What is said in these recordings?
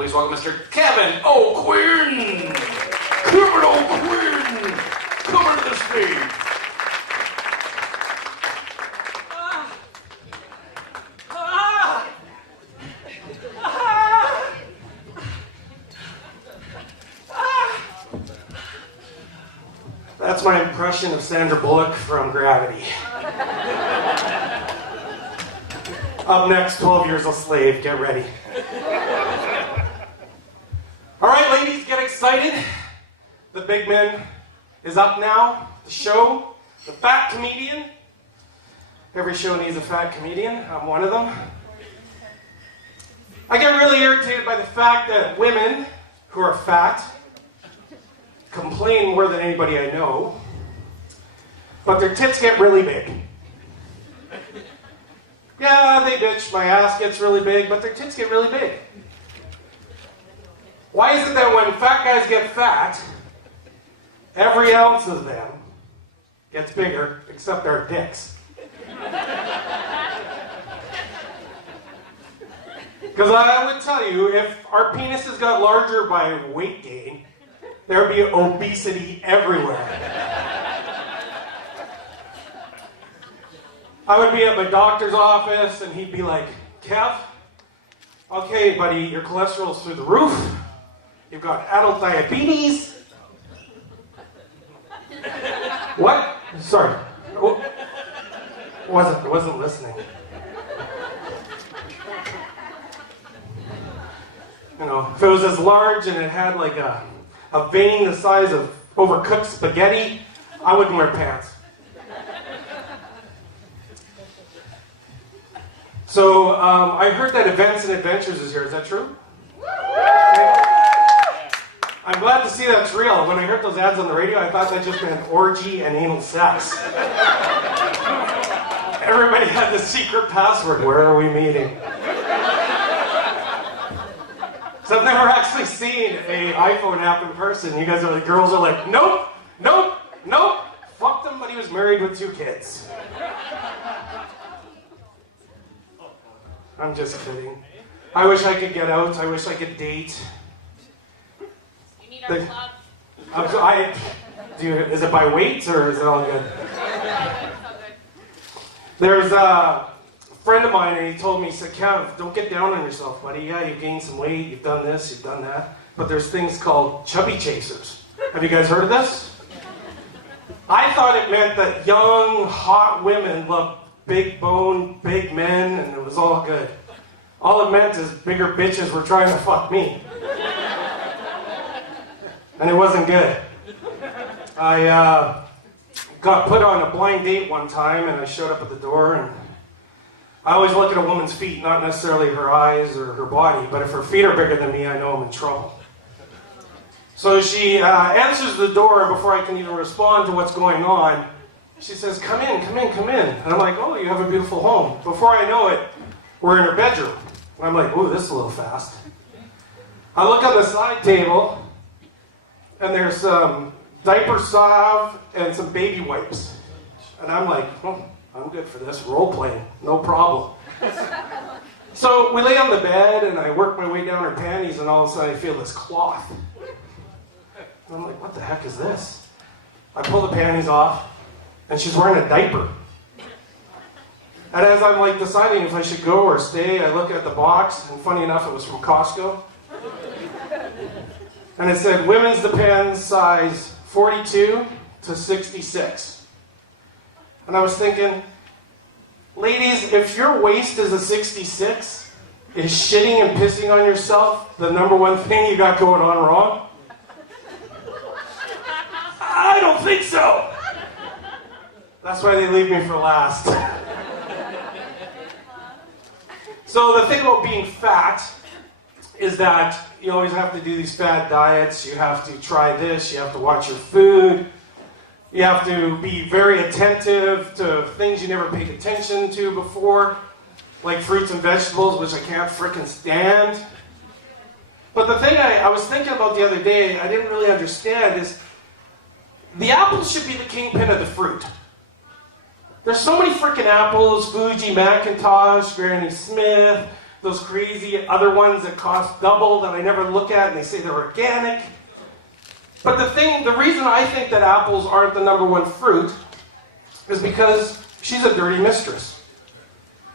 Please welcome Mr. Kevin O'Quinn! Kevin O'Quinn! Coming to the stage! That's my impression of Sandra Bullock from Gravity. Up next, 12 Years a Slave. Get ready. All right, ladies, get excited. The big man is up now. The show, the fat comedian. Every show needs a fat comedian. I'm one of them. I get really irritated by the fact that women who are fat complain more than anybody I know, but their tits get really big. Yeah, they bitch, my ass gets really big, but their tits get really big. Why is it that when fat guys get fat, every ounce of them gets bigger, except our dicks? Because I would tell you, if our penises got larger by weight gain, there would be obesity everywhere. I would be at my doctor's office and he'd be like, Kev, okay, buddy, your cholesterol's through the roof. You've got adult diabetes. What? Sorry. Wasn't listening. You know, if it was as large and it had like a vein the size of overcooked spaghetti, I wouldn't wear pants. So, I heard that Events and Adventures is here. Is that true? Okay. I'm glad to see that's real. When I heard those ads on the radio, I thought that just meant orgy and anal sex. Everybody had the secret password. Where are we meeting? So I've never actually seen an iPhone app in person. You guys are like, girls are like, nope, nope, nope. Fucked him, but he was married with 2 kids. I'm just kidding. I wish I could get out. I wish I could date. You need our club. Is it by weight or is it all good? There's a friend of mine and he told me, he said, Kev, don't get down on yourself, buddy. Yeah, you've gained some weight, you've done this, you've done that. But there's things called chubby chasers. Have you guys heard of this? I thought it meant that young, hot women love big bone, big men, and it was all good. All it meant is bigger bitches were trying to fuck me. And it wasn't good. I got put on a blind date one time and I showed up at the door and I always look at a woman's feet, not necessarily her eyes or her body, but if her feet are bigger than me, I know I'm in trouble. So she answers the door, and before I can even respond to what's going on, she says, come in, come in, come in. And I'm like, oh, you have a beautiful home. Before I know it, we're in her bedroom. And I'm like, ooh, this is a little fast. I look on the side table, and there's some diaper salve and some baby wipes. And I'm like, oh, I'm good for this. Role playing, no problem. So we lay on the bed and I work my way down her panties and all of a sudden I feel this cloth. And I'm like, what the heck is this? I pull the panties off and she's wearing a diaper. And as I'm like deciding if I should go or stay, I look at the box and funny enough it was from Costco. And it said women's Depends size 42 to 66. And I was thinking, ladies, if your waist is a 66, is shitting and pissing on yourself the number one thing you got going on wrong? I don't think so. That's why they leave me for last. So the thing about being fat is that you always have to do these fad diets. You have to try this. You have to watch your food. You have to be very attentive to things you never paid attention to before, like fruits and vegetables, which I can't frickin' stand. But the thing I was thinking about the other day, I didn't really understand, is the apple should be the kingpin of the fruit. There's so many frickin' apples, Fuji, Macintosh, Granny Smith, those crazy other ones that cost double that I never look at and they say they're organic. But the reason I think that apples aren't the number one fruit is because she's a dirty mistress.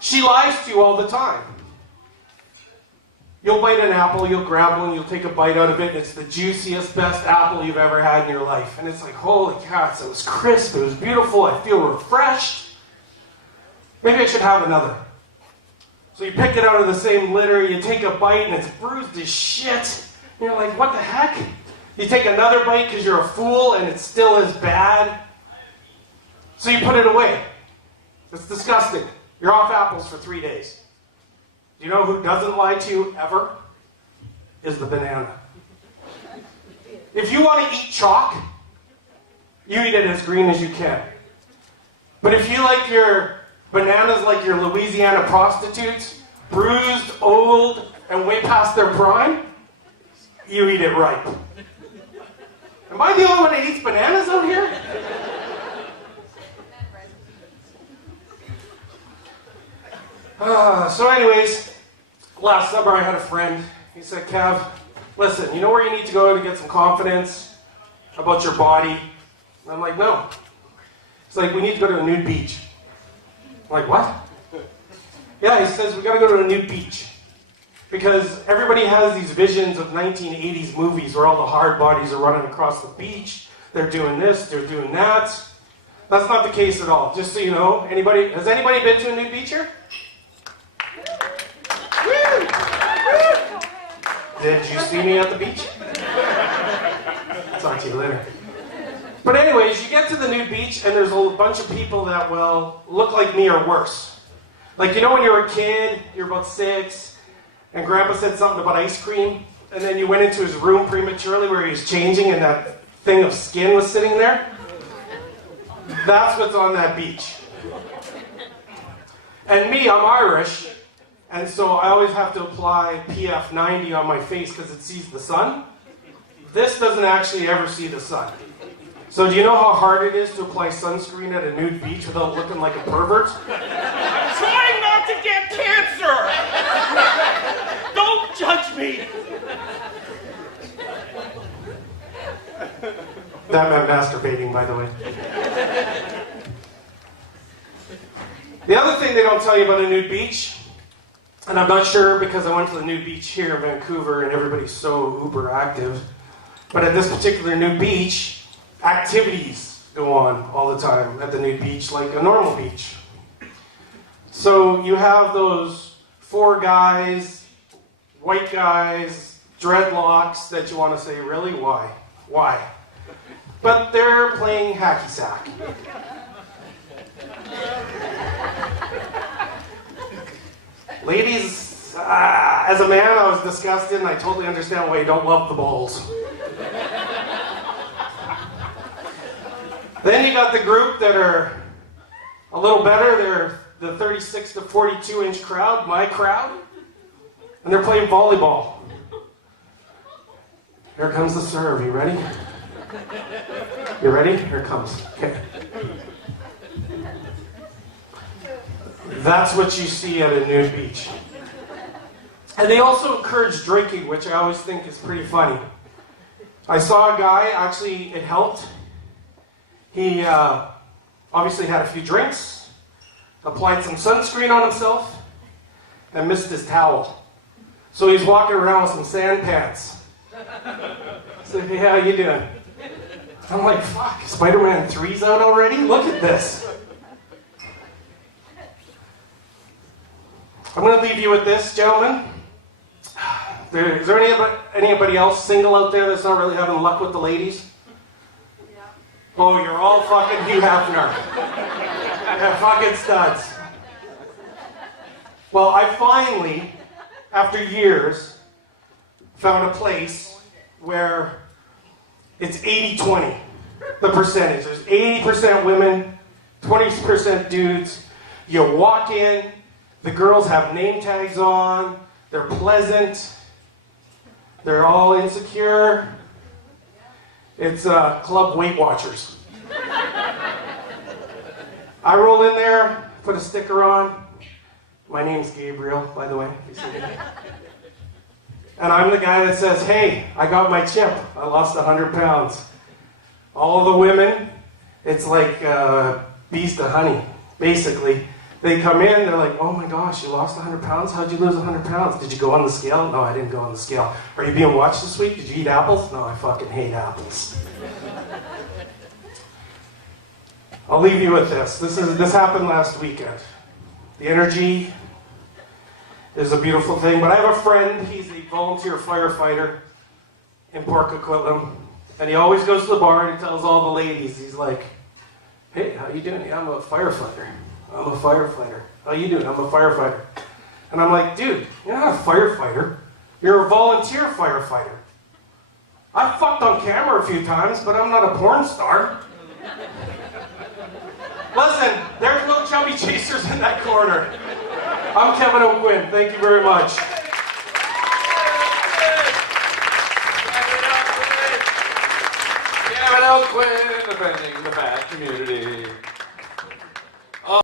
She lies to you all the time. You'll bite an apple, you'll grab one, you'll take a bite out of it, and it's the juiciest, best apple you've ever had in your life. And it's like, holy cats, it was crisp, it was beautiful, I feel refreshed. Maybe I should have another. So you pick it out of the same litter, you take a bite, and it's bruised as shit. And you're like, what the heck? You take another bite because you're a fool, and it's still as bad. So you put it away. It's disgusting. You're off apples for 3 days. Do you know who doesn't lie to you ever? Is the banana. If you want to eat chalk, you eat it as green as you can. But if you like your bananas like your Louisiana prostitutes, bruised, old, and way past their prime, you eat it ripe. Am I the only one that eats bananas out here? So anyways, last summer I had a friend. He said, Kev, listen, you know where you need to go to get some confidence about your body? And I'm like, no. It's like, we need to go to a nude beach. I'm like, what? Yeah, he says, we gotta go to a nude beach. Because everybody has these visions of 1980s movies where all the hard bodies are running across the beach. They're doing this, they're doing that. That's not the case at all. Just so you know, has anybody been to a nude beach here? Did you see me at the beach? Talk to you later. But anyways, you get to the nude beach and there's a bunch of people that will look like me or worse. Like, you know when you were a kid, you're about 6, and Grandpa said something about ice cream, and then you went into his room prematurely where he was changing and that thing of skin was sitting there? That's what's on that beach. And me, I'm Irish, and so I always have to apply PF 90 on my face because it sees the sun. This doesn't actually ever see the sun. So do you know how hard it is to apply sunscreen at a nude beach without looking like a pervert? I'm trying not to get cancer! Don't judge me! That meant masturbating, by the way. The other thing they don't tell you about a nude beach, and I'm not sure because I went to the nude beach here in Vancouver and everybody's so uber active, but at this particular nude beach, activities go on all the time at the nude beach like a normal beach. So you have those 4 guys, white guys, dreadlocks that you want to say, really? Why? Why? But they're playing hacky sack. Ladies, as a man, I was disgusted, and I totally understand why you don't love the balls. Then you got the group that are a little better. They're the 36 to 42 inch crowd, my crowd, and they're playing volleyball. Here comes the serve. You ready? You ready? Here it comes. Okay. That's what you see at a nude beach. And they also encourage drinking, which I always think is pretty funny. I saw a guy, actually it helped. He obviously had a few drinks, applied some sunscreen on himself, and missed his towel. So he's walking around with some sand pants. So, hey, how you doing? I'm like, fuck, Spider-Man 3's out already? Look at this. I'm going to leave you with this, gentlemen. Is there anybody else single out there that's not really having luck with the ladies? Yeah. Oh, you're all fucking Hugh Hefner. Yeah, fucking studs. Well, I finally, after years, found a place where it's 80-20, the percentage. There's 80% women, 20% dudes. You walk in, the girls have name tags on, they're pleasant, they're all insecure. It's Club Weight Watchers. I roll in there, put a sticker on, My name's Gabriel, by the way. And I'm the guy that says, hey, I got my chip. I lost 100 pounds. All the women, it's like bees to honey, basically. They come in, they're like, oh my gosh, you lost 100 pounds? How'd you lose 100 pounds? Did you go on the scale? No, I didn't go on the scale. Are you being watched this week? Did you eat apples? No, I fucking hate apples. I'll leave you with this. This happened last weekend. The energy is a beautiful thing, but I have a friend, he's a volunteer firefighter in Port Coquitlam, and he always goes to the bar and he tells all the ladies, he's like, hey, how you doing? Yeah, I'm a firefighter. I'm a firefighter. How you doing? I'm a firefighter. And I'm like, dude, you're not a firefighter. You're a volunteer firefighter. I fucked on camera a few times, but I'm not a porn star. Listen, there's no chubby chasers in that corner. I'm Kevin O'Quinn. Thank you very much. Kevin O'Quinn defending the bad community.